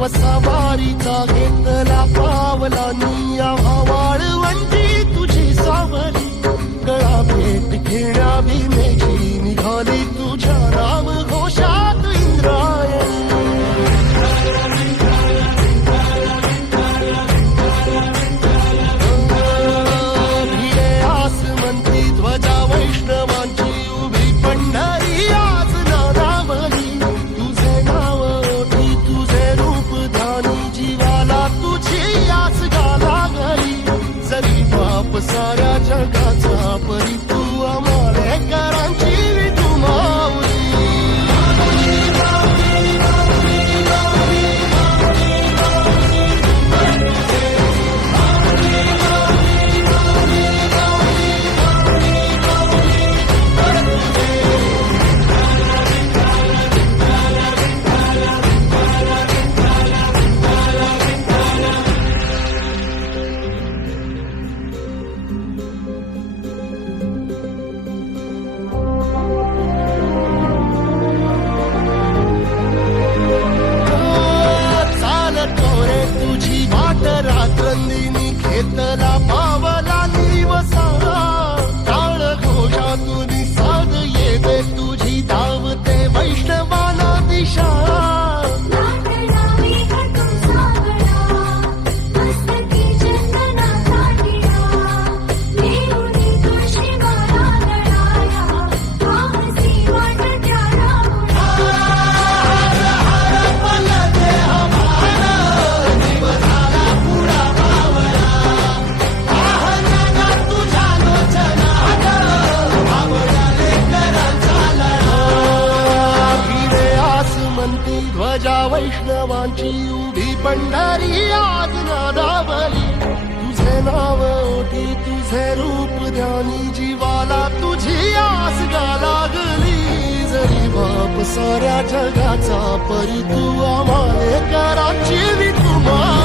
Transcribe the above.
वसावारीचा घेतला पावला निया वाळवंटी तुझी सावली गळा भेट घेण्या भीमेची निघाली तुझ्या नाम घोषात इंद्रायणी भिडे आसमंती ध्वजा वैष्णवांची उभी पंढरी आज नानावली तुझे नाव ओठी तुझे रूप ध्यानी जीवाला तुझी आस गाला गली जरी बाप साऱ्या जगाचा परी तू आमालेकरांची विठू माऊली तुझी वाट रात्रंदिनी घेतला पावला निवसारा टाळ घोषातून साध येते तुझी धावते वैष्णवाला दिशा ध्वजा वैष्णवांची उभी पंढरी आज नादावली तुझे नाव ओठी तुझे रूप ध्यानी जीवाला तुझी आस गा लागली जरी बाप साऱ्या जगाचा परी तू आमालेकरांची विठू माऊली